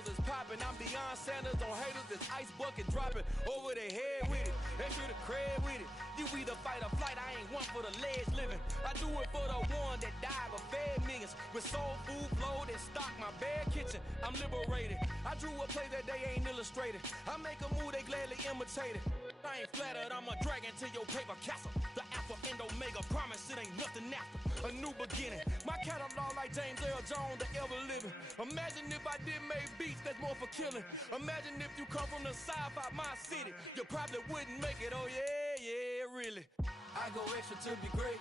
bottles is popping. I'm beyond Sanders on haters, this ice bucket dropping over their head with it. Extra the cred with it. You either fight or flight, I ain't one for the ledge living. I do it for the one that died but fed millions. With soul food flow that stock my bare kitchen. I'm liberated. I drew a play that they ain't illustrated. I make a move, they gladly imitate it. I ain't flattered, I'm a dragon to your paper castle. The Alpha and Omega, promise it ain't nothing after. A new beginning. My catalog like James Earl Jones, the ever living. Imagine if I did make beats that's more for killing. Imagine if you come from the south out my city. You probably wouldn't make it, oh yeah, yeah, really. I go extra to be great.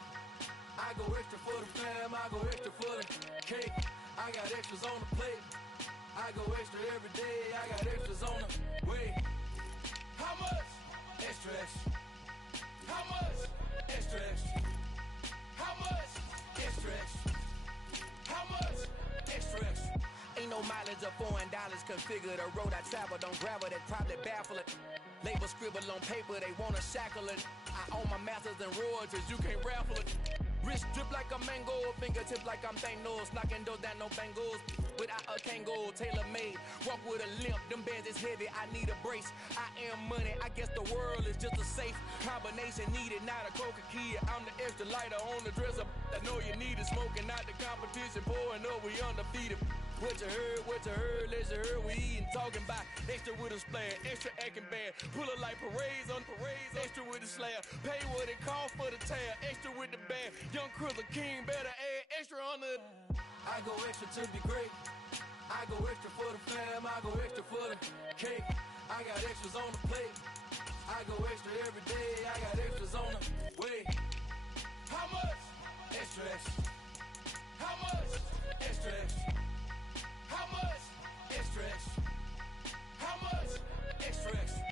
I go extra for the fam, I go extra for the cake. I got extras on the plate. I go extra every day, I got extras on the way. How much? Extra, extra. How much? Extra, extra. How much? Extra, extra. How much? Extra, extra. Ain't no mileage of $4 configure the road I travel. Don't gravel, that probably baffle it. Label scribble on paper, they wanna shackle it. I own my masters and royalties, you can't raffle it. Wrist drip like a mango, fingertip like I'm Thanos. Knocking doors down, no bangles. Without a Kango, tailor-made. Walk with a limp, them bands is heavy, I need a brace. I am money, I guess the world is just a safe combination needed, not a coca key. I'm the extra lighter on the dresser. I know you need it, smoking out the competition, pouring up, we undefeated. What you heard, let you heard, we eatin', talking about extra with a splash, extra acting bad. Pull it like parades on parades, extra with the slab. Pay what it cost for the tab, extra with the bag. Young Kriller King, better add extra on the. I go extra to be great. I go extra for the fam, I go extra for the cake. I got extras on the plate. I go extra every day, I got extras on the way. How much? Extra, extra. How much? Extra, extra. How much? Extra, extra. How much? Extra, extra.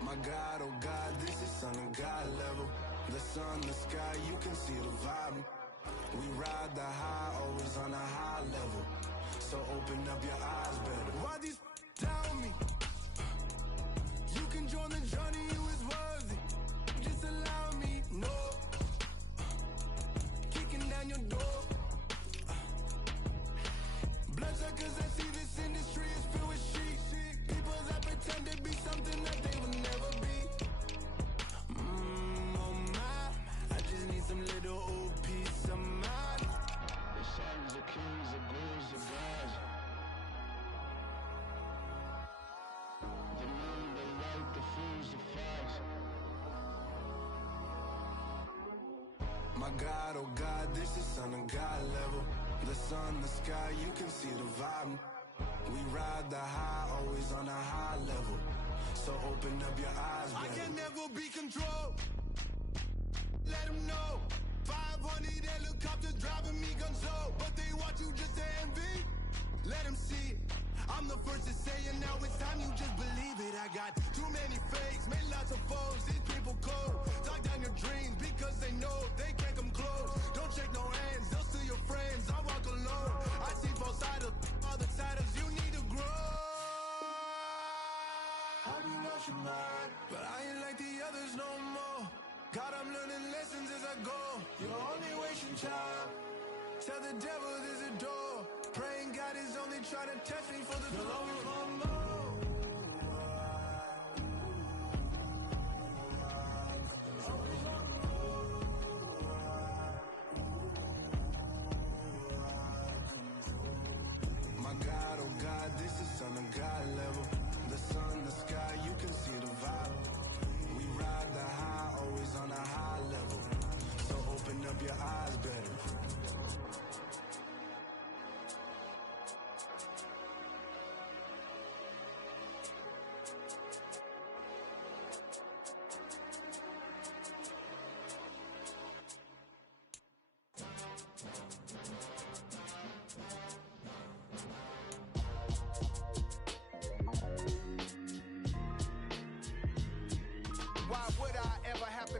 My God, oh God, this is son of God level. The sun, the sky, you can see the vibe. We ride the high, always on a high level. So open up your eyes better. Why these tell me? You can join the journey, you is worthy. Just allow me, no. Kicking down your door. Bloodsuckers that see this industry is filled with sheep. People that pretend to be something that they will never be. Oh my, I just need some little old peace of mind. The sons of kings, the ghouls of gods. The moon, the light, the fools, the fires. My God, oh God, this is son of God level. The sun, the sky, you can see the vibe. We ride the high, always on a high level. So open up your eyes, baby. I can never be controlled. Let them know. 500 helicopters driving me gonzo. But they want you just to envy. Let them see it. I'm the first to say it, now it's time you just believe it. I got too many fakes, made lots of foes. These people cold. Talk down your dreams because they know they can't come close. Don't shake no hands, they'll steal your friends. I walk alone. I see both sides of all the titles you need to grow. I've been watching mine, but I ain't like the others no more. God, I'm learning lessons as I go. You're only wasting time. Tell the devil there's a door. Praying God is only trying to test me for the glory. My God, oh God, this is son of God level. The sun, the sky, you can see the vibe. We ride the high, always on a high level. So open up your eyes better.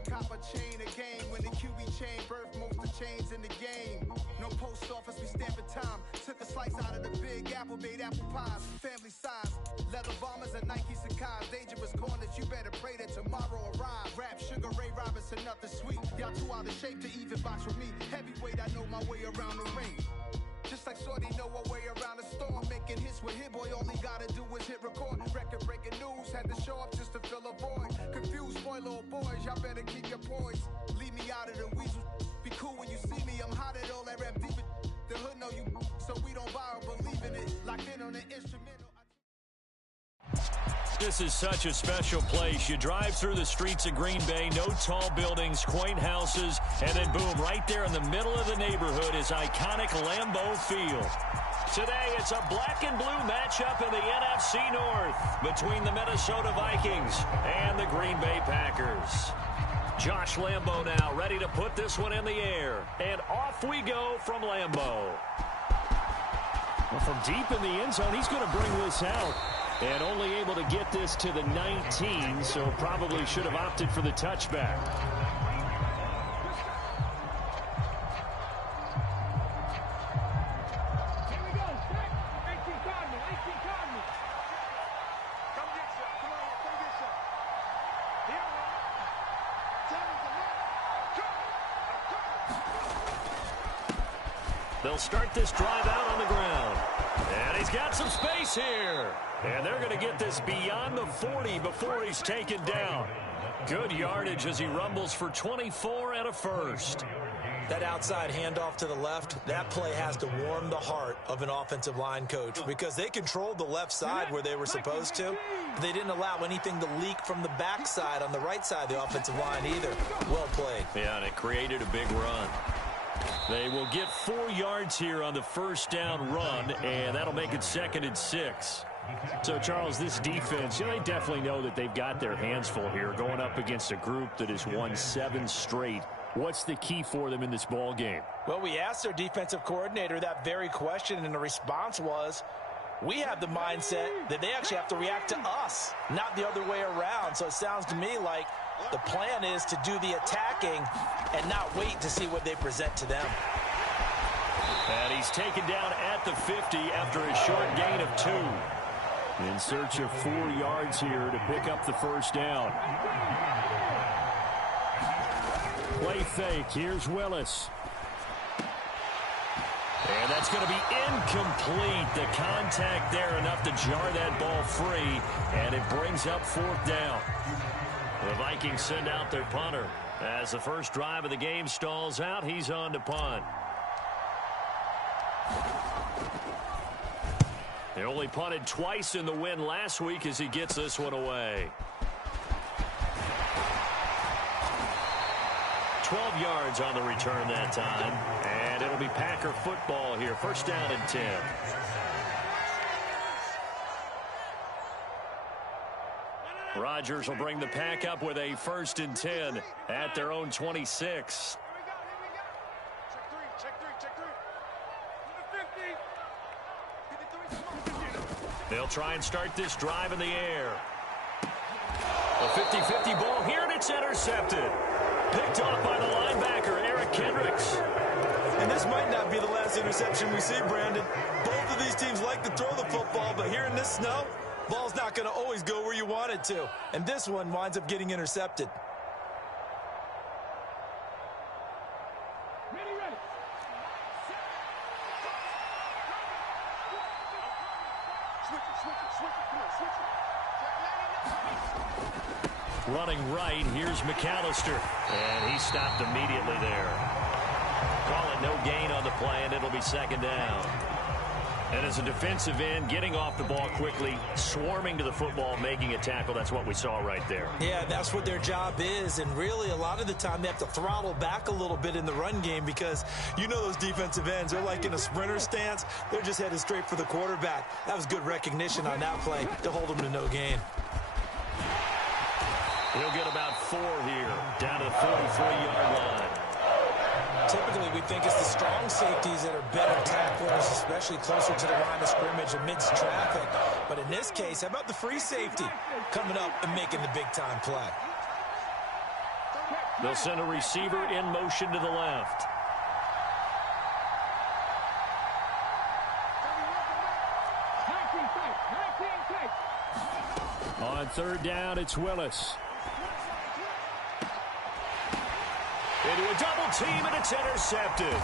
copper chain a game. When the QB chain birthed most of chains in the game. No post office, we stamping time. Took a slice out of the big apple, made apple pies. Family size, leather bombers and Nike Sacai's. Dangerous corners, you better pray that tomorrow arrive. Rap, Sugar Ray Robinson, nothing sweet. Y'all too out of shape to even box with me. Heavyweight, I know my way around the ring. Just like Shorty know a way around the storm. Making hits with Hit Boy, all he gotta do is hit record. Record breaking news, had to show up just to fill a void. Confused boy, little boys, y'all better keep your poise. Leave me out of the weasel. Be cool when you see me, I'm hot at all that rap deep. The hood know you, so we don't borrow, believe in it. Locked in on the instrumental. This is such a special place. You drive through the streets of Green Bay, no tall buildings, quaint houses, and then boom, right there in the middle of the neighborhood is iconic Lambeau Field. Today, it's a black and blue matchup in the NFC North between the Minnesota Vikings and the Green Bay Packers. Josh Lambeau now ready to put this one in the air, and off we go from Lambeau. Well, from deep in the end zone, he's going to bring this out. And only able to get this to the 19, so probably should have opted for the touchback. Here we go. 18 Cardinal. 18 Cardinal. Come get some. Come on, come get some. Here we go. They'll start this drive out on the ground. And he's got some space here. And they're going to get this beyond the 40 before he's taken down. Good yardage as he rumbles for 24 and a first. That outside handoff to the left, that play has to warm the heart of an offensive line coach because they controlled the left side where they were supposed to. They didn't allow anything to leak from the backside on the right side of the offensive line either. Well played. Yeah, and it created a big run. They will get 4 yards here on the first down run, and that'll make it 2nd and 6. So, Charles, this defense, they definitely know that they've got their hands full here going up against a group that has won 7 straight. What's the key for them in this ball game? Well, we asked their defensive coordinator that very question, and the response was, we have the mindset that they actually have to react to us, not the other way around. So it sounds to me like the plan is to do the attacking and not wait to see what they present to them. And he's taken down at the 50 after a short gain of 2. In search of 4 yards here to pick up the first down. Play fake. Here's Willis. And that's going to be incomplete. The contact there enough to jar that ball free. And it brings up 4th down. The Vikings send out their punter. As the first drive of the game stalls out, he's on to punt. They only punted twice in the win last week as he gets this one away. 12 yards on the return that time. And it'll be Packer football here. First down and 10. Rodgers will bring the Pack up with a 1st and 10 at their own 26. They'll try and start this drive in the air. A 50-50 ball here, and it's intercepted. Picked off by the linebacker, Eric Kendricks. And this might not be the last interception we see, Brandon. Both of these teams like to throw the football, but here in this snow, ball's not going to always go where you want it to. And this one winds up getting intercepted. Running right, here's McAllister. And he stopped immediately there. Call it no gain on the play, and it'll be 2nd down. And as a defensive end, getting off the ball quickly, swarming to the football, making a tackle, that's what we saw right there. Yeah, that's what their job is, and really a lot of the time they have to throttle back a little bit in the run game because you know those defensive ends, they're like in a sprinter stance. They're just headed straight for the quarterback. That was good recognition on that play to hold them to no gain. He'll get about 4 here, down to the 43-yard line. Typically, we think it's the strong safeties that are better tacklers, especially closer to the line of scrimmage amidst traffic. But in this case, how about the free safety coming up and making the big-time play? They'll send a receiver in motion to the left. On third down, it's Willis. Into a double team, and it's intercepted.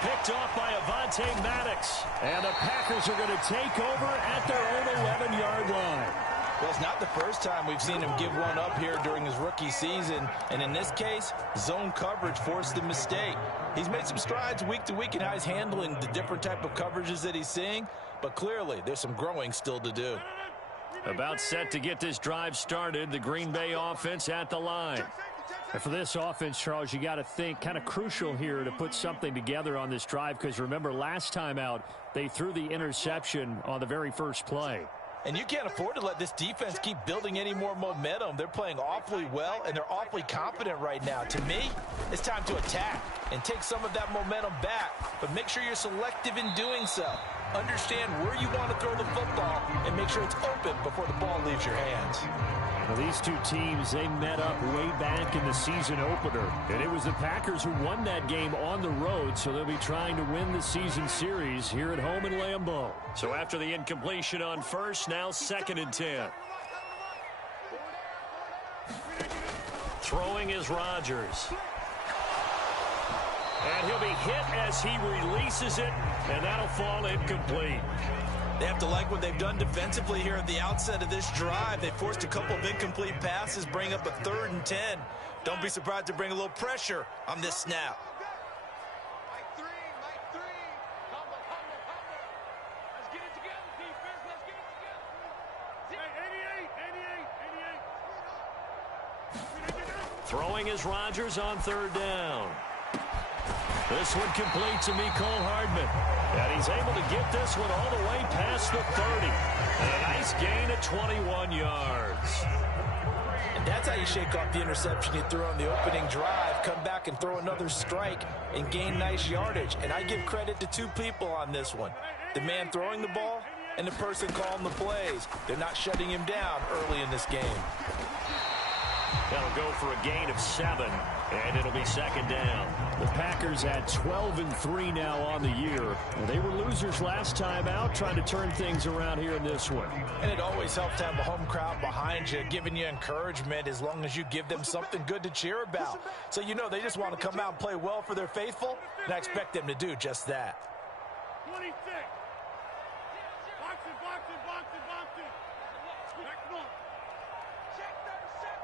Picked off by Avonte Maddox. And the Packers are going to take over at their own 11-yard line. Well, it's not the first time we've seen him give one up here during his rookie season. And in this case, zone coverage forced the mistake. He's made some strides week to week in how he's handling the different type of coverages that he's seeing. But clearly, there's some growing still to do. About set to get this drive started, the Green Bay offense at the line. And for this offense, Charles, you got to think kind of crucial here to put something together on this drive, because remember last time out they threw the interception on the very first play. And you can't afford to let this defense keep building any more momentum. They're playing awfully well, and they're awfully confident right now. To me, it's time to attack and take some of that momentum back, but make sure you're selective in doing so. Understand where you want to throw the football and make sure it's open before the ball leaves your hands. Well, these two teams, they met up way back in the season opener, and it was the Packers who won that game on the road, so they'll be trying to win the season series here at home in Lambeau. So after the incompletion on first, now 2nd and 10. Throwing is Rodgers. And he'll be hit as he releases it, and that'll fall incomplete. They have to like what they've done defensively here at the outset of this drive. They forced a couple of incomplete passes, bring up a 3rd and 10. Don't be surprised to bring a little pressure on this snap. Let's get it together, defense. Let's get it together. 88. Throwing is Rodgers on 3rd down. This one complete to Mecole Hardman. And he's able to get this one all the way past the 30. And a nice gain of 21 yards. And that's how you shake off the interception you threw on the opening drive. Come back and throw another strike and gain nice yardage. And I give credit to two people on this one. The man throwing the ball and the person calling the plays. They're not shutting him down early in this game. That'll go for a gain of 7, and it'll be 2nd down. The Packers at 12-3 now on the year. They were losers last time out, trying to turn things around here in this one. And it always helps to have a home crowd behind you, giving you encouragement as long as you give them something good to cheer about. So you know they just want to come out and play well for their faithful, and I expect them to do just that. 26. Boxing. Next one. Check 37.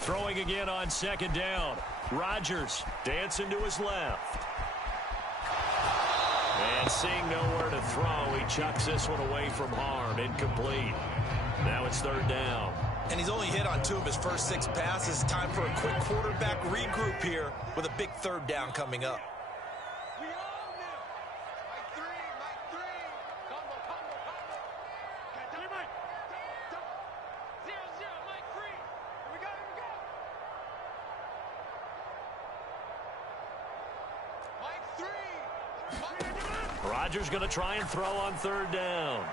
Throwing again on 2nd down. Rodgers dancing to his left. And seeing nowhere to throw, he chucks this one away from harm. Incomplete. Now it's 3rd down. And he's only hit on 2 of his first 6 passes. Time for a quick quarterback regroup here with a big 3rd down coming up. We all knew. Mike 3. Combo. Okay, Mike. 0-0, Mike 3. Here we go. Mike 3. Rodgers going to try and throw on 3rd down.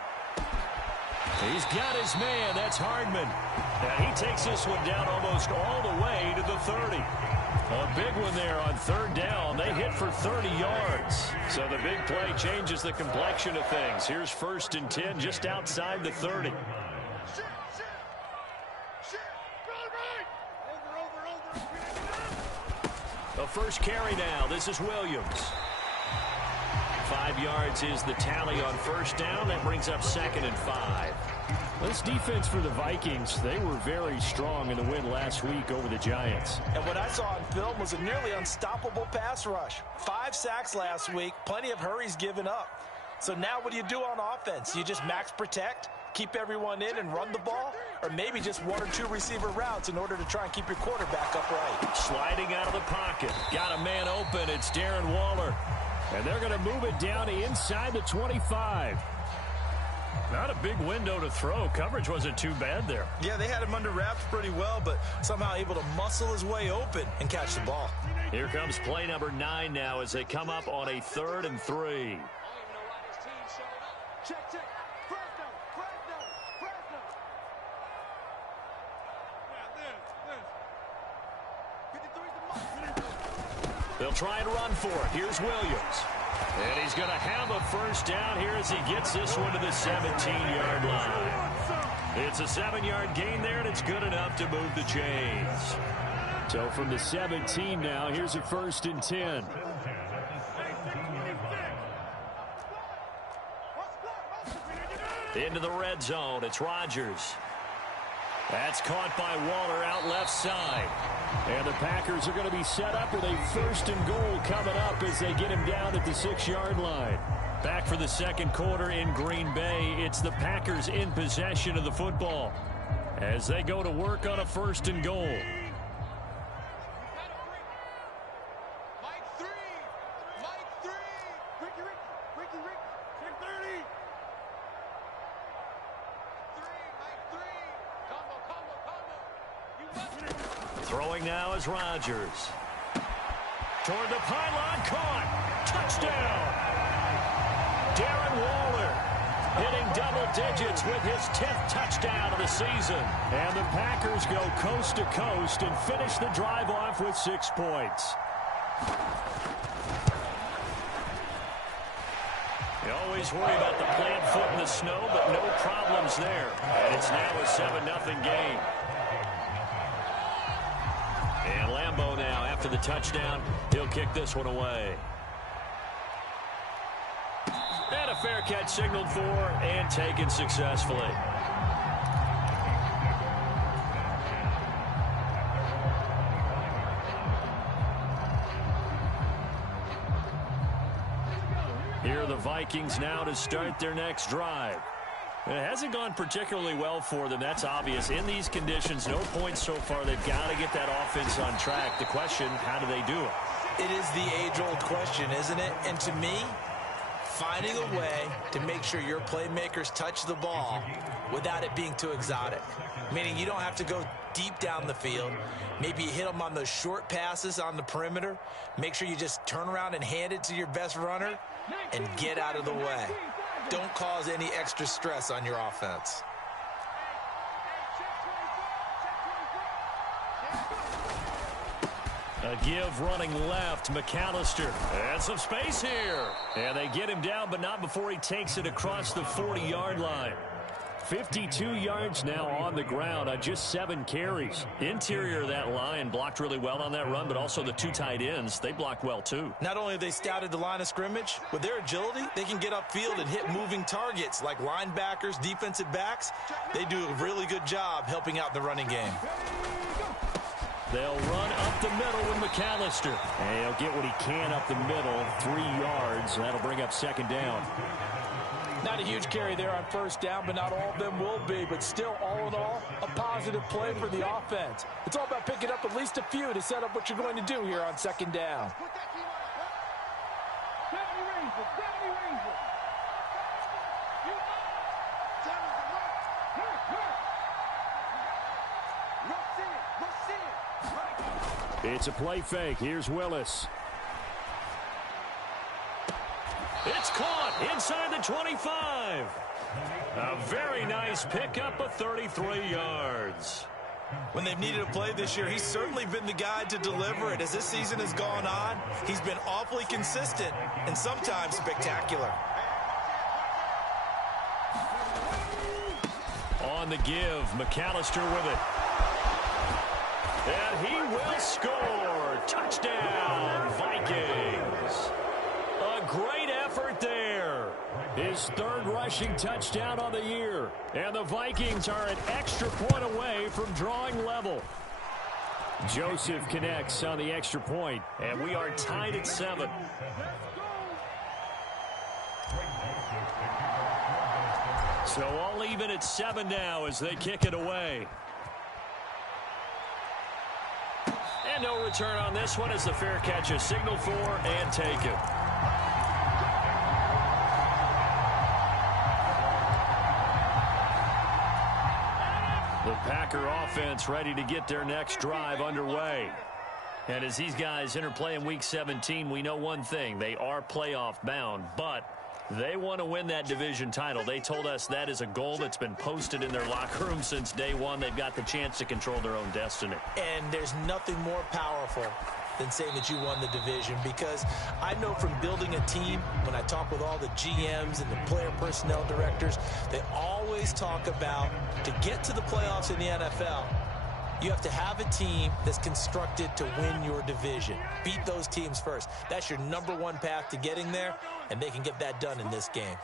He's got his man. That's Hardman. And he takes this one down almost all the way to the 30. A big one there on 3rd down. They hit for 30 yards. So the big play changes the complexion of things. Here's 1st and 10 just outside the 30. A first carry now. This is Williams. 5 yards is the tally on 1st down. That brings up 2nd and 5. This defense for the Vikings, they were very strong in the win last week over the Giants. And what I saw on film was a nearly unstoppable pass rush. 5 sacks last week, plenty of hurries given up. So now what do you do on offense? You just max protect, keep everyone in and run the ball? Or maybe just 1 or 2 receiver routes in order to try and keep your quarterback upright? Sliding out of the pocket. Got a man open. It's Darren Waller. And they're going to move it down to inside the 25. Not a big window to throw. Coverage wasn't too bad there. Yeah, they had him under wraps pretty well, but somehow able to muscle his way open and catch the ball. Here comes play number 9 now as they come up on a 3rd and 3. Check. Fresno. Yeah, They'll try and run for it. Here's Williams. And he's going to have a first down here as he gets this one to the 17-yard line. It's a 7-yard gain there, and it's good enough to move the chains. So from the 17 now, here's a 1st and 10. Into the red zone. It's Rodgers. That's caught by Waller out left side. And the Packers are going to be set up with a 1st and goal coming up as they get him down at the 6-yard line. Back for the second quarter in Green Bay. It's the Packers in possession of the football as they go to work on a 1st and goal. Throwing now is Rodgers. Toward the pylon, caught. Touchdown. Darren Waller hitting double digits with his 10th touchdown of the season. And the Packers go coast to coast and finish the drive off with 6 points. You always worry about the plant foot in the snow, but no problems there. And it's now a 7-0 game. And Lambeau now, after the touchdown, he'll kick this one away. And a fair catch signaled for and taken successfully. Here are the Vikings now to start their next drive. It hasn't gone particularly well for them. That's obvious. In these conditions, no points so far. They've got to get that offense on track. The question, how do they do it? It is the age-old question, isn't it? And to me, finding a way to make sure your playmakers touch the ball without it being too exotic. Meaning you don't have to go deep down the field. Maybe you hit them on those short passes on the perimeter. Make sure you just turn around and hand it to your best runner and get out of the way. Don't cause any extra stress on your offense. A give running left, McAllister. And some space here. And they get him down, but not before he takes it across the 40-yard line. 52 yards now on the ground on just 7 carries. Interior of that line blocked really well on that run, but also the 2 tight ends, they blocked well too. Not only have they scouted the line of scrimmage, with their agility, they can get upfield and hit moving targets like linebackers, defensive backs. They do a really good job helping out the running game. They'll run up the middle with McAllister. And he'll get what he can up the middle, 3 yards. That'll bring up 2nd down. Not a huge carry there on 1st down, but not all of them will be. But still, all in all, a positive play for the offense. It's all about picking up at least a few to set up what you're going to do here on 2nd down. It's a play fake. Here's Willis. It's caught inside the 25. A very nice pickup of 33 yards. When they've needed a play this year, he's certainly been the guy to deliver it. As this season has gone on, he's been awfully consistent and sometimes spectacular. On the give, McAllister with it. And he will score. Touchdown, Vikings. A great effort there. His 3rd rushing touchdown on the year. And the Vikings are an extra point away from drawing level. Joseph connects on the extra point, and we are tied at 7. So all even at 7 now as they kick it away. And no return on this one as the fair catch is signaled for and taken. The Packer offense ready to get their next drive underway. And as these guys interplay in Week 17, we know one thing. They are playoff bound, but they want to win that division title. They told us that is a goal that's been posted in their locker room since day one. They've got the chance to control their own destiny. And there's nothing more powerful than saying that you won the division, because I know from building a team, when I talk with all the GMs and the player personnel directors, they always talk about, to get to the playoffs in the NFL, you have to have a team that's constructed to win your division. Beat those teams first. That's your #1 path to getting there, and they can get that done in this game.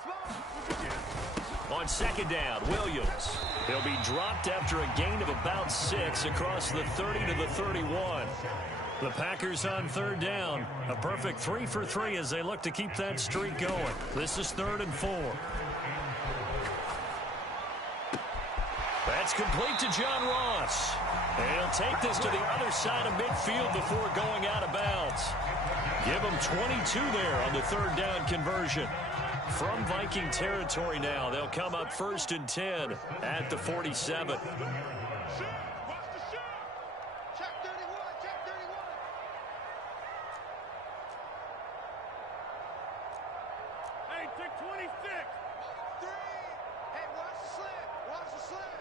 On second down, Williams. He'll be dropped after a gain of about 6 across the 30 to the 31. The Packers on third down. A perfect 3 for 3 as they look to keep that streak going. This is 3rd and 4. That's complete to John Ross. And he'll take this to the other side of midfield before going out of bounds. Give him 22 there on the 3rd down conversion. From Viking territory now, they'll come up 1st and 10 at the 47. Hey, take 26. Hey, watch the slip. Watch the slip.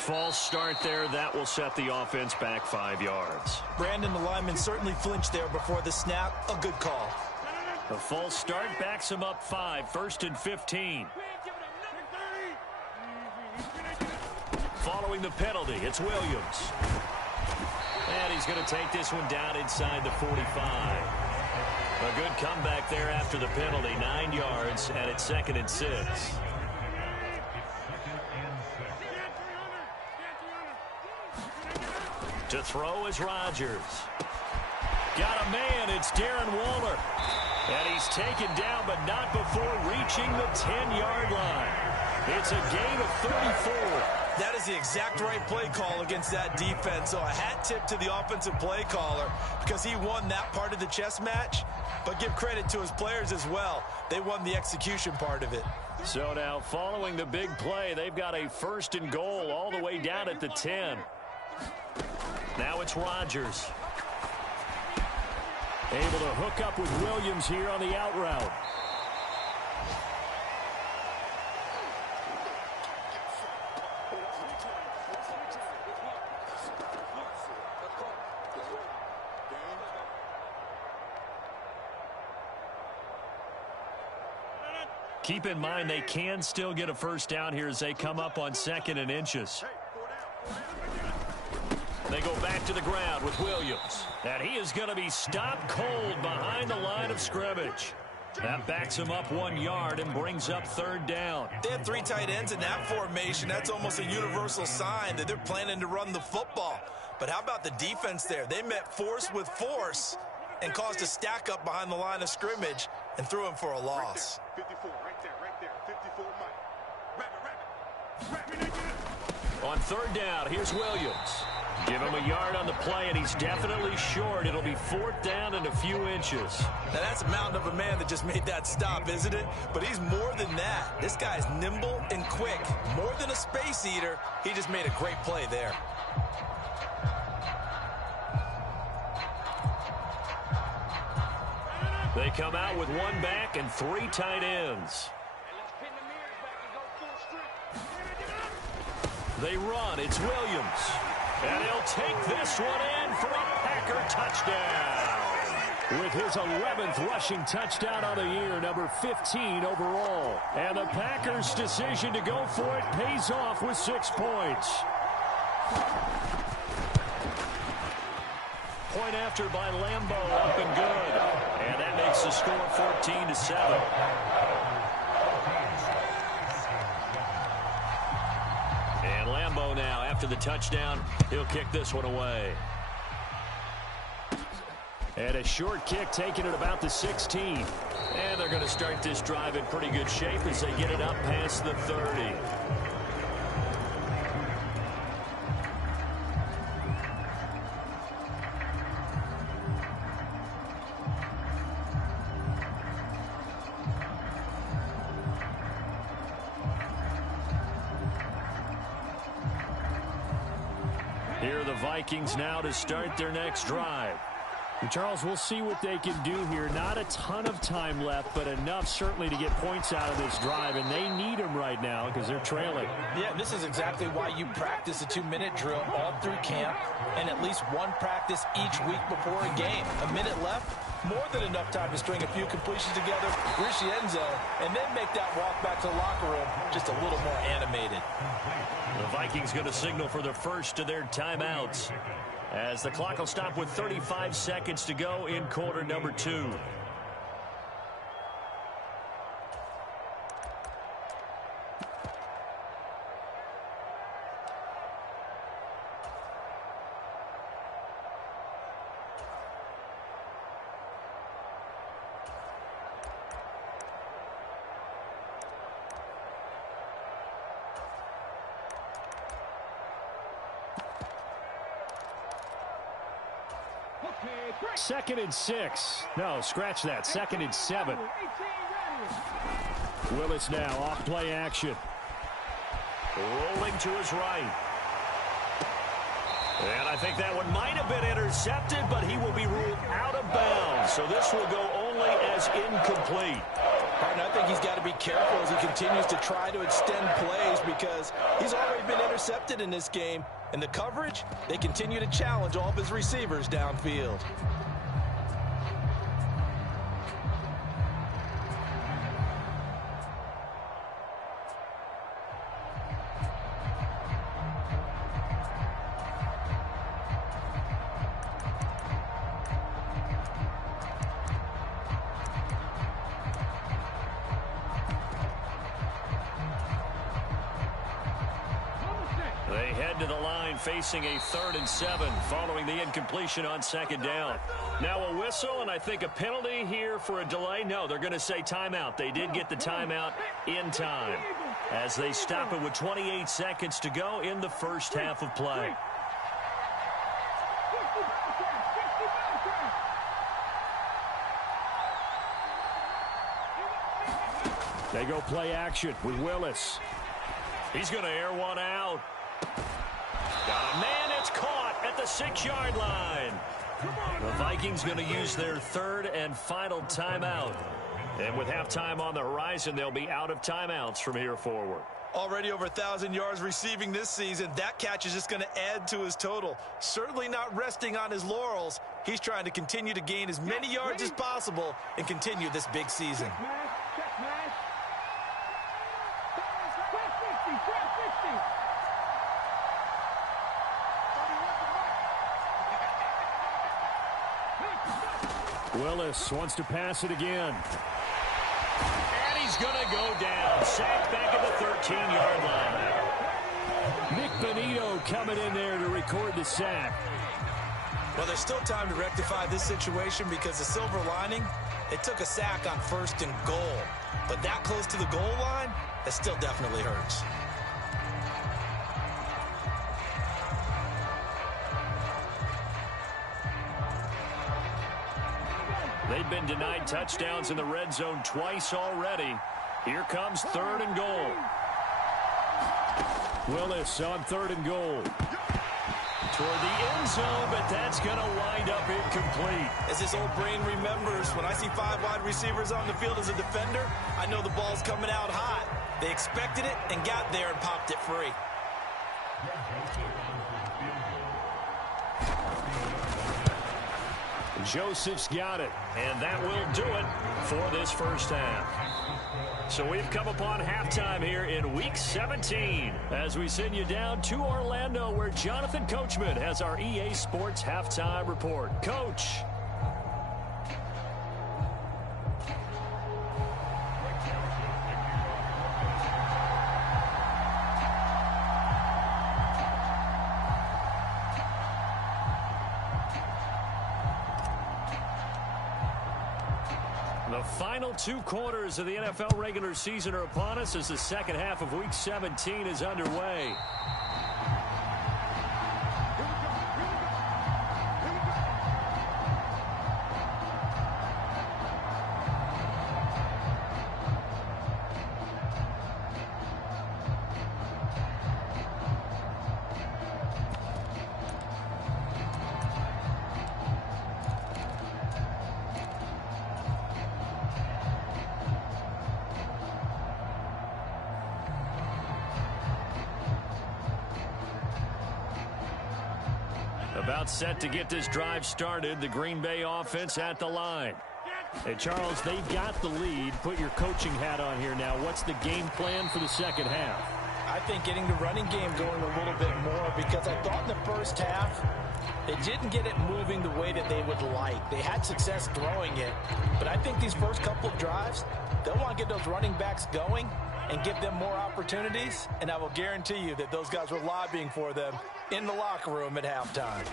False start there. That will set the offense back 5 yards. Brandon, the lineman certainly flinched there before the snap. A good call. The false start backs him up 5, 1st and 15. Following the penalty, it's Williams. And he's going to take this one down inside the 45. A good comeback there after the penalty, 9 yards, and it's 2nd and 6. To throw is Rodgers. Got a man, it's Darren Waller. And he's taken down, but not before reaching the 10-yard line. It's a gain of 34. That is the exact right play call against that defense. So a hat tip to the offensive play caller, because he won that part of the chess match. But give credit to his players as well. They won the execution part of it. So now following the big play, they've got a 1st and goal all the way down at the 10. Now it's Rodgers. Able to hook up with Williams here on the out route. Keep in mind they can still get a 1st down here as they come up on 2nd and inches. They go back to the ground with Williams. And he is going to be stopped cold behind the line of scrimmage. That backs him up 1 yard and brings up 3rd down. They have 3 tight ends in that formation. That's almost a universal sign that they're planning to run the football. But how about the defense there? They met force with force and caused a stack up behind the line of scrimmage and threw him for a loss. 54, right there. 54, Mike. Rabbit. On 3rd down, here's Williams. Give him a yard on the play, and he's definitely short. It'll be 4th down and a few inches. Now, that's a mountain of a man that just made that stop, isn't it? But he's more than that. This guy's nimble and quick. More than a space eater, he just made a great play there. They come out with 1 back and 3 tight ends. They run. It's Williams. And he'll take this one in for a Packer touchdown. With his 11th rushing touchdown on the year, number 15 overall. And the Packers' decision to go for it pays off with 6 points. Point after by Lambeau, up and good. And that makes the score 14-7. And Lambeau now, after the touchdown, he'll kick this one away. And a short kick taken at about the 16. And they're going to start this drive in pretty good shape as they get it up past the 30. Here are the Vikings now to start their next drive. Charles, we'll see what they can do here. Not a ton of time left, but enough certainly to get points out of this drive, and they need them right now because they're trailing. Yeah, this is exactly why you practice a 2-minute drill all through camp and at least one practice each week before a game. A minute left, more than enough time to string a few completions together, reach the end zone, and then make that walk back to the locker room just a little more animated. The Vikings going to signal for the first of their timeouts, as the clock will stop with 35 seconds to go in quarter number 2. Second and 6. No, scratch that. Second and 7. Willis now off play action. Rolling to his right. And I think that one might have been intercepted, but he will be ruled out of bounds. So this will go only as incomplete. And I think he's got to be careful as he continues to try to extend plays because he's already been intercepted in this game. And the coverage, they continue to challenge all of his receivers downfield. They head to the line facing a 3rd and 7 following the incompletion on 2nd down. Now a whistle and I think a penalty here for a delay. No, they're going to say timeout. They did get the timeout in time as they stop it with 28 seconds to go in the first half of play. They go play action with Willis. He's going to air one out. Got a man, it's caught at the 6-yard line. The Vikings going to use their 3rd and final timeout. And with halftime on the horizon, they'll be out of timeouts from here forward. Already over 1,000 yards receiving this season. That catch is just going to add to his total. Certainly not resting on his laurels. He's trying to continue to gain as many yards as possible and continue this big season. Willis wants to pass it again. And he's going to go down. Sacked back at the 13-yard line. Nick Benito coming in there to record the sack. Well, there's still time to rectify this situation because the silver lining, it took a sack on 1st and goal. But that close to the goal line, it still definitely hurts. They've been denied touchdowns in the red zone twice already. Here comes 3rd and goal. Willis on 3rd and goal. Toward the end zone, but that's going to wind up incomplete. As his old brain remembers, when I see 5 wide receivers on the field as a defender, I know the ball's coming out hot. They expected it and got there and popped it free. Joseph's got it, and that will do it for this first half. So we've come upon halftime here in Week 17 as we send you down to Orlando where Jonathan Coachman has our EA Sports Halftime Report. Coach. The final 2 quarters of the NFL regular season are upon us as the second half of Week 17 is underway. About set to get this drive started. The Green Bay offense at the line. Hey, Charles, they've got the lead. Put your coaching hat on here now. What's the game plan for the second half? I think getting the running game going a little bit more, because I thought in the first half they didn't get it moving the way that they would like. They had success throwing it, but I think these first couple of drives, they'll want to get those running backs going and give them more opportunities, and I will guarantee you that those guys were lobbying for them in the locker room at halftime.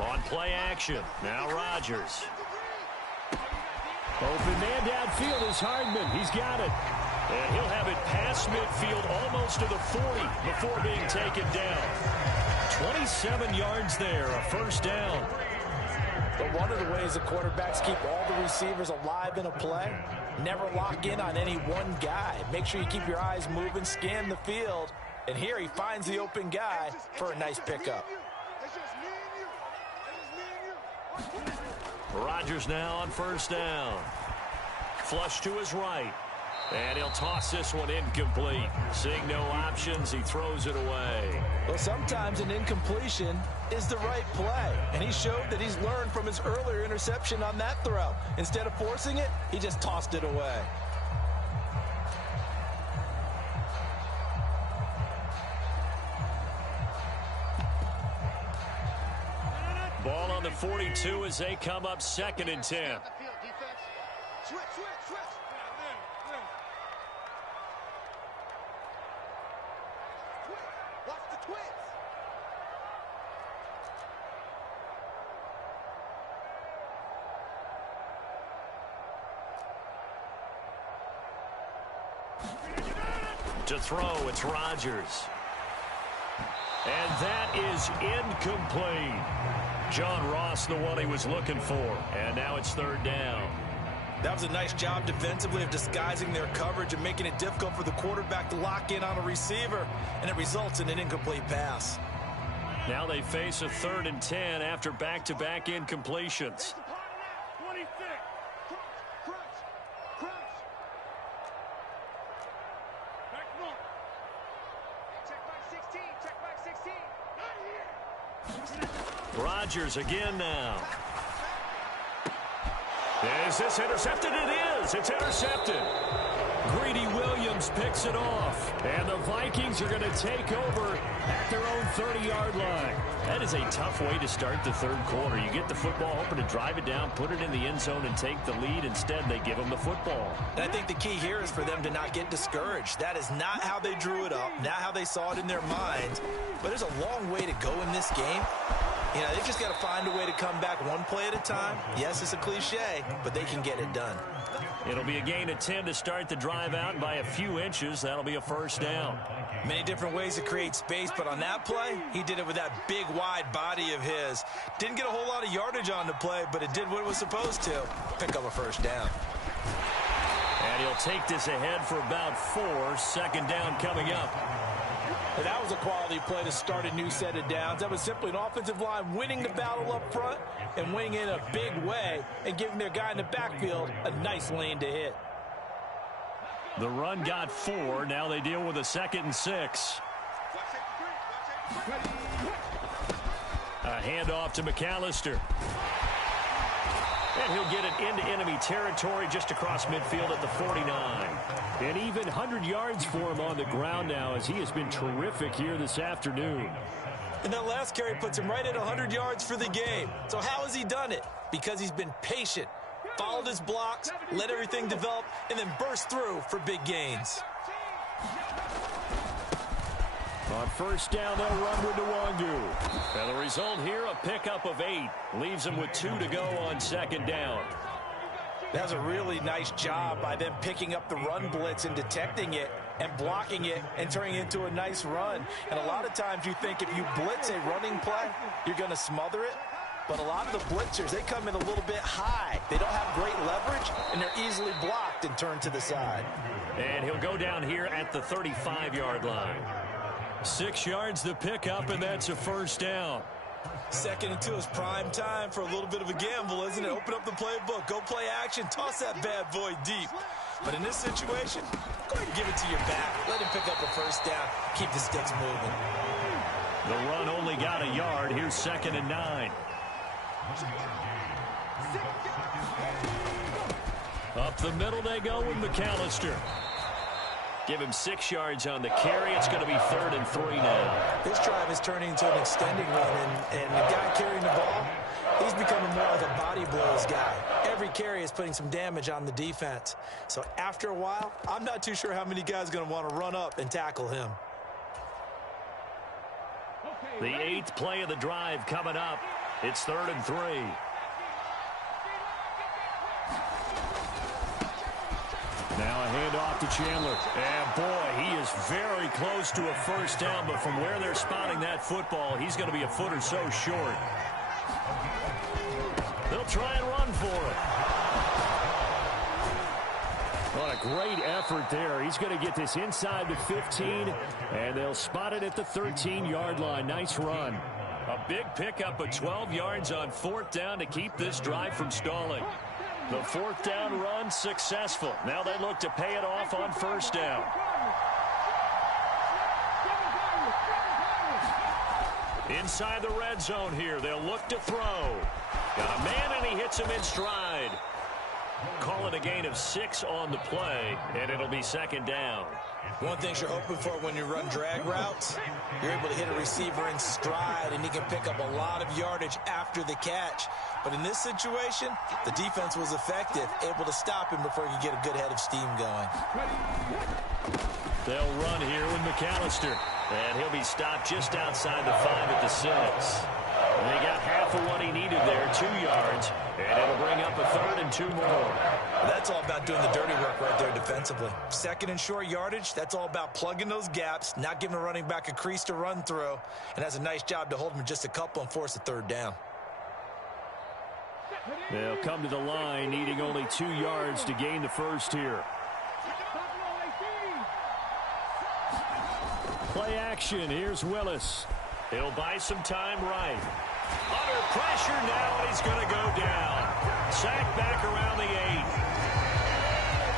On play action, now Rodgers. Open man downfield is Hardman. He's got it. And he'll have it past midfield almost to the 40 before being taken down. 27 yards there, a first down. But one of the ways the quarterbacks keep all the receivers alive in a play, never lock in on any one guy. Make sure you keep your eyes moving, scan the field, and here he finds the open guy for a nice pickup. Rodgers now on first down. Flush to his right. And he'll toss this one incomplete. Seeing no options, he throws it away. Well, sometimes an incompletion is the right play. And he showed that he's learned from his earlier interception on that throw. Instead of forcing it, he just tossed it away. Ball on the 42 as they come up 2nd and 10. Switch. Watch the twist. To throw, it's Rodgers. And that is incomplete. John Ross, the one he was looking for. And now it's 3rd down. That was a nice job defensively of disguising their coverage and making it difficult for the quarterback to lock in on a receiver, and it results in an incomplete pass. Now they face a 3rd and 10 after back-to-back incompletions. 26. Crunch. Back one. Check back 16. Not here. Rodgers again now. Is this intercepted? It is. It's intercepted. Greedy Williams picks it off. And the Vikings are going to take over at their own 30-yard line. That is a tough way to start the 3rd quarter. You get the football, hoping to drive it down, put it in the end zone, and take the lead. Instead, they give them the football. And I think the key here is for them to not get discouraged. That is not how they drew it up, not how they saw it in their minds. But there's a long way to go in this game. You know, they've just got to find a way to come back one play at a time. Yes, it's a cliche, but they can get it done. It'll be a gain of 10 to start the drive out. By a few inches, that'll be a first down. Many different ways to create space, but on that play, he did it with that big, wide body of his. Didn't get a whole lot of yardage on the play, but it did what it was supposed to. Pick up a first down. And he'll take this ahead for about 4. 2nd down coming up. And that was a quality play to start a new set of downs. That was simply an offensive line winning the battle up front and winning in a big way and giving their guy in the backfield a nice lane to hit. The run got 4. Now they deal with a 2nd and 6. A handoff to McAllister. And he'll get it into enemy territory just across midfield at the 49. And even 100 yards for him on the ground now, as he has been terrific here this afternoon. And that last carry puts him right at 100 yards for the game. So how has he done it? Because he's been patient, followed his blocks, let everything develop, and then burst through for big gains. On first down, they'll run with Nwangu. And the result here, a pickup of 8. Leaves them with 2 to go on 2nd down. That's a really nice job by them picking up the run blitz and detecting it and blocking it and turning it into a nice run. And a lot of times you think if you blitz a running play, you're going to smother it. But a lot of the blitzers, they come in a little bit high. They don't have great leverage, and they're easily blocked and turned to the side. And he'll go down here at the 35-yard line. 6 yards the pickup, and that's a first down. 2nd and 2 is prime time for a little bit of a gamble, isn't it? Open up the playbook, go play action, toss that bad boy deep. But in this situation, go ahead and give it to your back. Let him pick up a first down, keep the sticks moving. The run only got a yard. Here's 2nd and 9. Up the middle they go with McAllister. Give him 6 yards on the carry. It's going to be 3rd and 3 now. This drive is turning into an extended run, and the guy carrying the ball, he's becoming more like a body blows guy. Every carry is putting some damage on the defense. So after a while, I'm not too sure how many guys are going to want to run up and tackle him. The 8th play of the drive coming up. It's 3rd and 3. Now a handoff to Chandler. And boy, he is very close to a first down, but from where they're spotting that football, he's going to be a foot or so short. They'll try and run for it. What a great effort there. He's going to get this inside the 15, and they'll spot it at the 13-yard line. Nice run. A big pickup of 12 yards on 4th down to keep this drive from stalling. The 4th down run successful. Now they look to pay it off on 1st down. Inside the red zone here. They'll look to throw. Got a man, and he hits him in stride. Call it a gain of 6 on the play, and it'll be 2nd down. One thing you're hoping for when you run drag routes, you're able to hit a receiver in stride, and he can pick up a lot of yardage after the catch. But in this situation, the defense was effective, able to stop him before he could get a good head of steam going. They'll run here with McAllister, and he'll be stopped just outside the 5 at the 6. They got half of what he needed there, 2 yards, and it'll bring up a 3rd and 2 more. That's all about doing the dirty work right there defensively. 2nd and short yardage, that's all about plugging those gaps, not giving a running back a crease to run through, and has a nice job to hold him just a couple and force a 3rd down. They'll come to the line, needing only 2 yards to gain the first here. Play action. Here's Willis. He'll buy some time right. Under pressure now, and he's going to go down. Sacked back around the 8.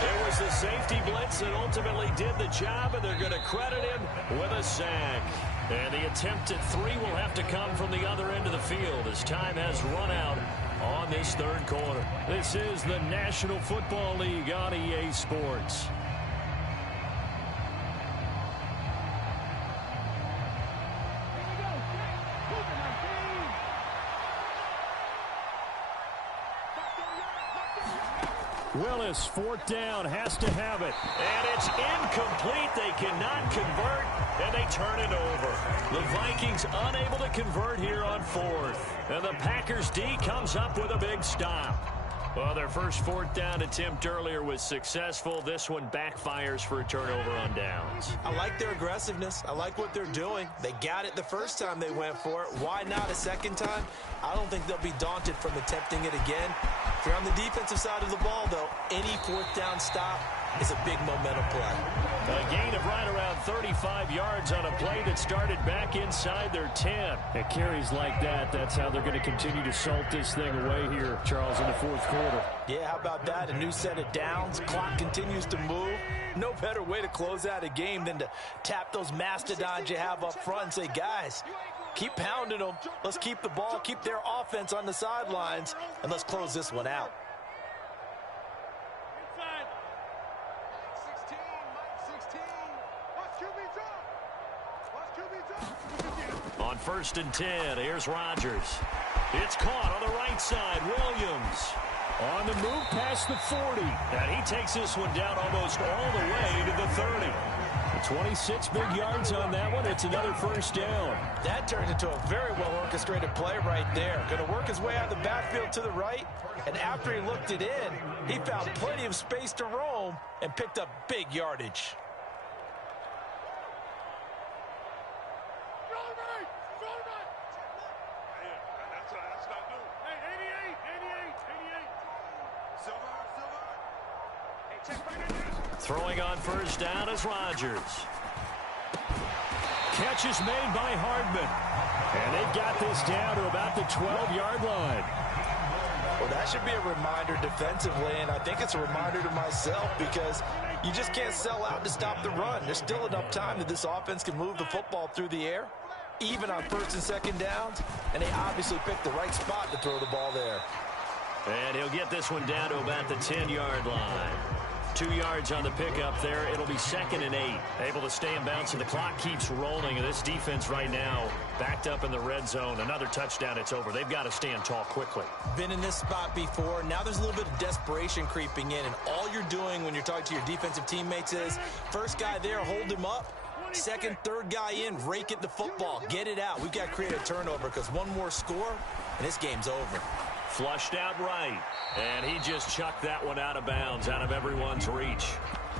It was the safety blitz that ultimately did the job, and they're going to credit him with a sack. And the attempt at 3 will have to come from the other end of the field as time has run out on this 3rd quarter. This is the National Football League on EA Sports. Willis, 4th down, has to have it. And it's incomplete. They cannot convert, and they turn it over. The Vikings unable to convert here on 4th. And the Packers D comes up with a big stop. Well, their first 4th down attempt earlier was successful. This one backfires for a turnover on downs. I like their aggressiveness. I like what they're doing. They got it the first time they went for it. Why not a second time? I don't think they'll be daunted from attempting it again. If you're on the defensive side of the ball, though, any 4th down stop is a big momentum play. A gain of right around 35 yards on a play that started back inside their 10. It carries like that. That's how they're going to continue to salt this thing away here, Charles, in the 4th quarter. Yeah, how about that? A new set of downs. Clock continues to move. No better way to close out a game than to tap those mastodons you have up front and say, guys, keep pounding them. Let's keep the ball, keep their offense on the sidelines, and let's close this one out. On 1st and 10, here's Rodgers. It's caught on the right side. Williams on the move past the 40. And he takes this one down almost all the way to the 30. 26 big yards on that one. It's another first down. That turned into a very well-orchestrated play right there. Going to work his way out of the backfield to the right. And after he looked it in, he found plenty of space to roam and picked up big yardage. Throwing on first down is Rodgers. Catch is made by Hardman. And they've got this down to about the 12-yard line. Well, that should be a reminder defensively, and I think it's a reminder to myself because you just can't sell out to stop the run. There's still enough time that this offense can move the football through the air. even on first and second downs, and they obviously picked the right spot to throw the ball there. And he'll get this one down to about the 10-yard line. 2 yards on the pickup there. It'll be 2nd and 8. Able to stay in bounds, and the clock keeps rolling. And this defense right now backed up in the red zone. Another touchdown, it's over. They've got to stand tall quickly. Been in this spot before. Now there's a little bit of desperation creeping in, and all you're doing when you're talking to your defensive teammates is, first guy there, hold him up. Second, third guy in, rake it the football. Get it out. We've got to create a turnover because one more score, and this game's over. Flushed out right, and he just chucked that one out of bounds, out of everyone's reach.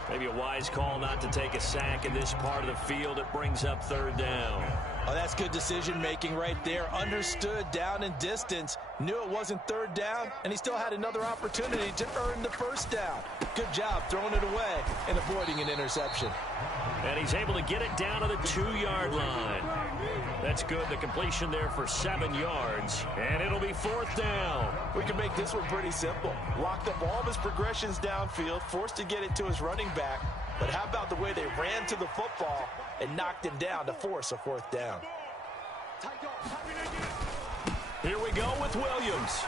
Maybe a wise call not to take a sack in this part of the field. It brings up 3rd down. Oh, that's good decision-making right there. Understood down and distance. Knew it wasn't 3rd down, and he still had another opportunity to earn the 1st down. Good job throwing it away and avoiding an interception. And he's able to get it down to the 2-yard line. That's good. The completion there for 7 yards, and it'll be 4th down. We can make this one pretty simple. Locked up all of his progressions downfield, forced to get it to his running back. But how about the way they ran to the football and knocked him down to force a 4th down? Here we go with Williams.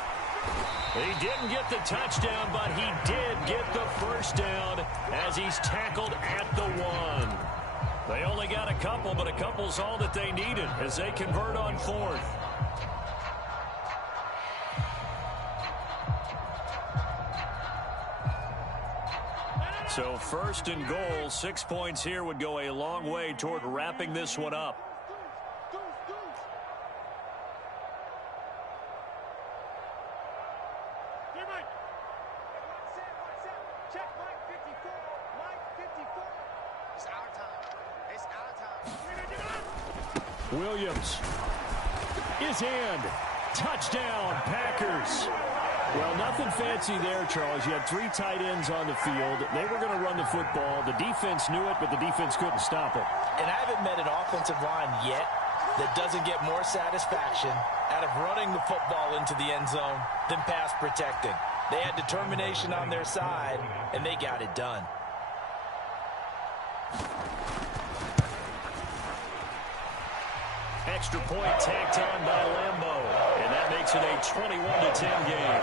He didn't get the touchdown, but he did get the 1st down as he's tackled at the 1. They only got a couple, but a couple's all that they needed as they convert on 4th. So 1st and goal, 6 points here would go a long way toward wrapping this one up. Williams is in. Touchdown, Packers. Well, nothing fancy there, Charles. You had 3 tight ends on the field. They were going to run the football. The defense knew it, but the defense couldn't stop it. And I haven't met an offensive line yet that doesn't get more satisfaction out of running the football into the end zone than pass protecting. They had determination on their side, and they got it done. Extra point tacked on by Lambeau, and that makes it a 21-10 game.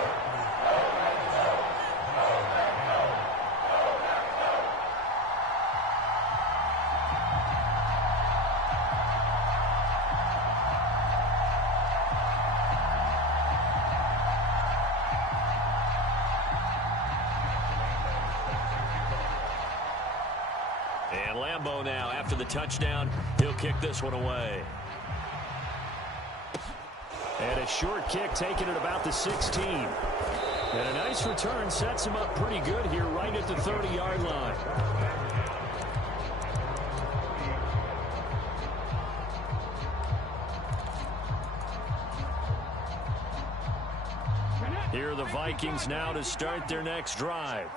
And Lambeau now, after the touchdown, he'll kick this one away. And a short kick taken at about the 16. And a nice return sets him up pretty good here right at the 30-yard line. Here are the Vikings now to start their next drive.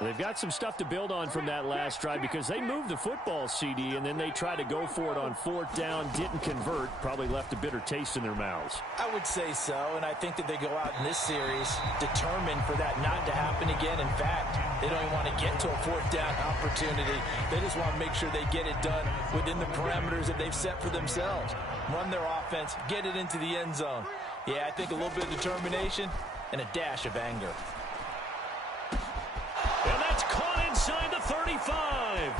They've got some stuff to build on from that last drive because they moved the football, CD, and then they tried to go for it on 4th down, didn't convert, probably left a bitter taste in their mouths. I would say so, and I think that they go out in this series determined for that not to happen again. In fact, they don't even want to get to a 4th down opportunity. They just want to make sure they get it done within the parameters that they've set for themselves. Run their offense, get it into the end zone. Yeah, I think a little bit of determination and a dash of anger. And that's caught inside the 35.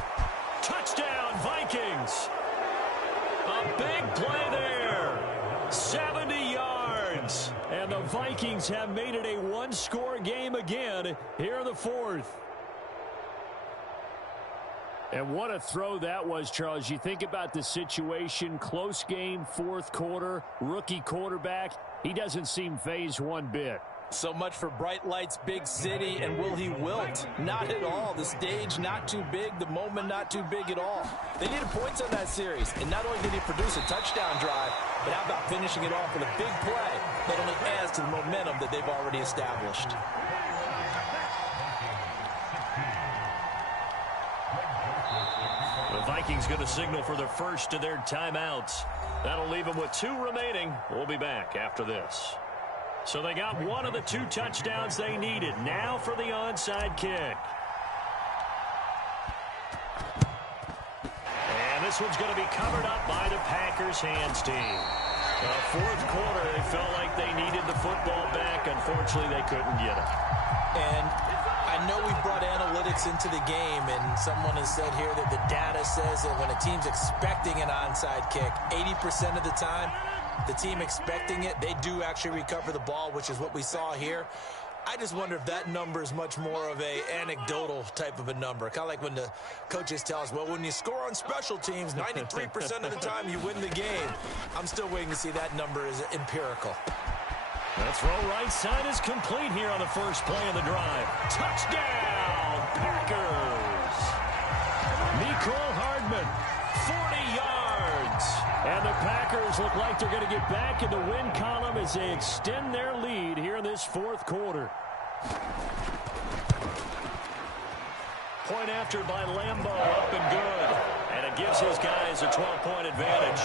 Touchdown, Vikings. A big play there. 70 yards. And the Vikings have made it a one-score game again here in the 4th. And what a throw that was, Charles. You think about the situation, close game, 4th quarter, rookie quarterback. He doesn't seem fazed one bit. So much for bright lights, big city, and will he wilt? Not at all. The stage not too big, the moment not too big at all. They needed points on that series, and not only did he produce a touchdown drive, but how about finishing it off with a big play that only adds to the momentum that they've already established. The Vikings going to signal for their first of their timeouts. That'll leave them with 2 remaining. We'll be back after this. So they got one of the 2 touchdowns they needed. Now for the onside kick. And this one's going to be covered up by the Packers. Packers hands team. Fourth quarter, they felt like they needed the football back. Unfortunately, they couldn't get it. And I know we brought analytics into the game, and someone has said here that the data says that when a team's expecting an onside kick, 80% of the time, the team expecting it, they do actually recover the ball, which is what we saw here. I just wonder if that number is much more of a anecdotal type of a number. Kind of like when the coaches tell us, well, when you score on special teams, 93% of the time you win the game. I'm still waiting to see that number is empirical. The throw right side is complete here on the first play of the drive. Touchdown, Packers! Mecole Hardman, 40 yards. And the Packers look like they're going to get back in the win column as they extend their lead here in this fourth quarter. Point after by Lambeau, up and good. And it gives his guys a 12-point advantage.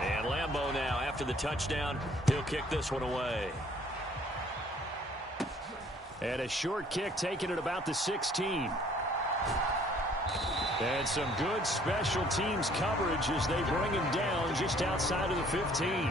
And Lambeau now, after the touchdown, he'll kick this one away. And a short kick taken at about the 16. And some good special teams coverage as they bring him down just outside of the 15.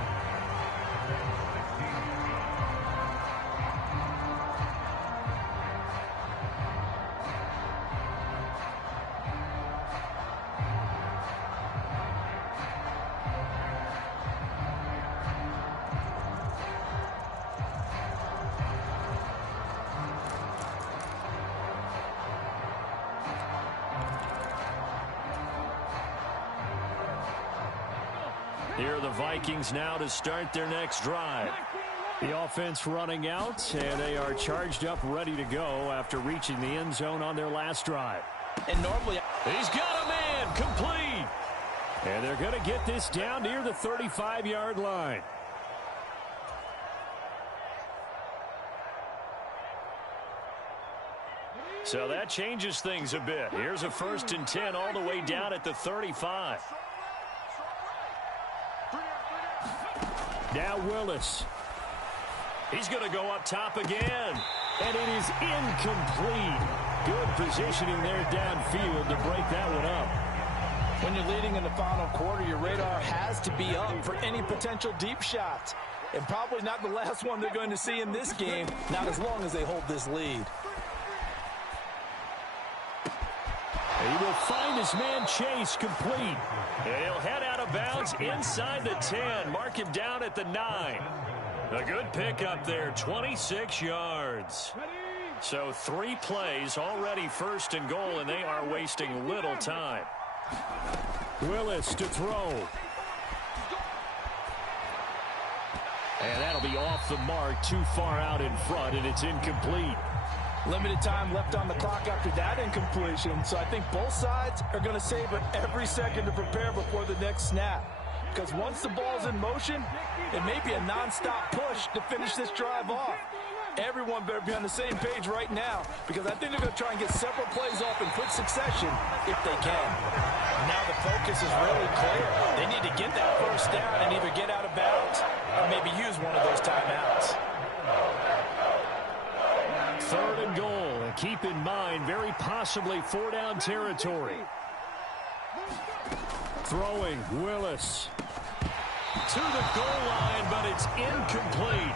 Here are the Vikings now to start their next drive. The offense running out, and they are charged up, ready to go after reaching the end zone on their last drive. And normally, he's got a man, complete. And they're going to get this down near the 35-yard line. So that changes things a bit. Here's a 1st and 10 all the way down at the 35. Now Willis. He's going to go up top again. And it is incomplete. Good positioning there downfield to break that one up. when you're leading in the final quarter, your radar has to be up for any potential deep shots. And probably not the last one they're going to see in this game, not as long as they hold this lead. He will find his man Chase complete. And he'll head out of bounds inside the 10. Mark him down at the 9. A good pickup there, 26 yards. So 3 plays, already 1st and goal, and they are wasting little time. Willis to throw. And that'll be off the mark, too far out in front, and it's incomplete. Limited time left on the clock after that incompletion, so I think both sides are going to savor every second to prepare before the next snap. Because once the ball's in motion, it may be a nonstop push to finish this drive off. Everyone better be on the same page right now, because I think they're going to try and get several plays off in quick succession if they can. Now the focus is really clear. They need to get that first down and either get out of bounds or maybe use one of those timeouts. 3rd and goal, and keep in mind, very possibly 4-down territory. Throwing, Willis. To the goal line, but it's incomplete.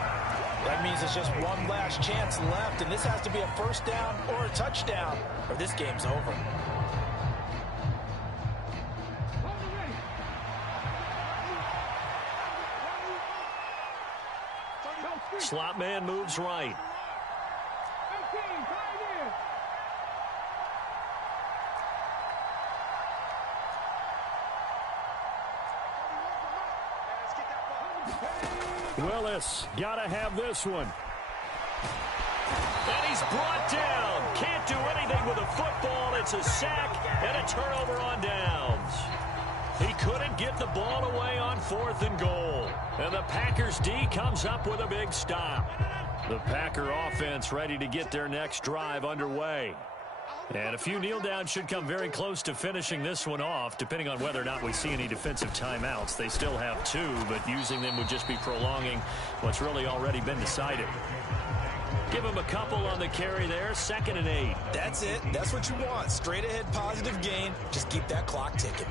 That means it's just one last chance left, and this has to be a 1st down or a touchdown, or this game's over. Slot man moves right. Willis, gotta have this one. And he's brought down. Can't do anything with a football. It's a sack and a turnover on downs. He couldn't get the ball away on 4th and goal. And the Packers D comes up with a big stop. The Packer offense ready to get their next drive underway. And a few kneel downs should come very close to finishing this one off, depending on whether or not we see any defensive timeouts. They still have 2, but using them would just be prolonging what's really already been decided. Give him a couple on the carry there, 2nd and 8. That's it. That's what you want. Straight ahead positive gain. Just keep that clock ticking.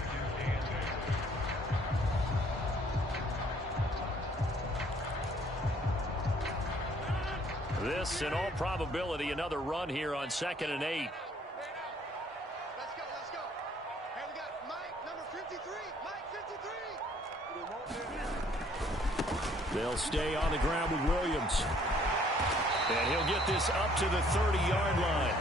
This, in all probability, another run here on 2nd and 8. Let's go, let's go. Hey, we got Mike, number 53. Mike, 53. They'll stay on the ground with Williams. And he'll get this up to the 30-yard line.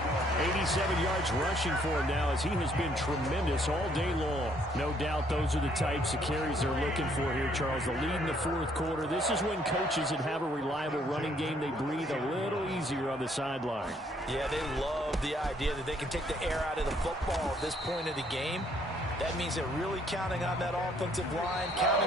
87 yards rushing for him now as he has been tremendous all day long. No doubt those are the types of carries they're looking for here, Charles. The lead in the 4th quarter. This is when coaches that have a reliable running game, they breathe a little easier on the sideline. Yeah, they love the idea that they can take the air out of the football at this point of the game. That means they're really counting on that offensive line, counting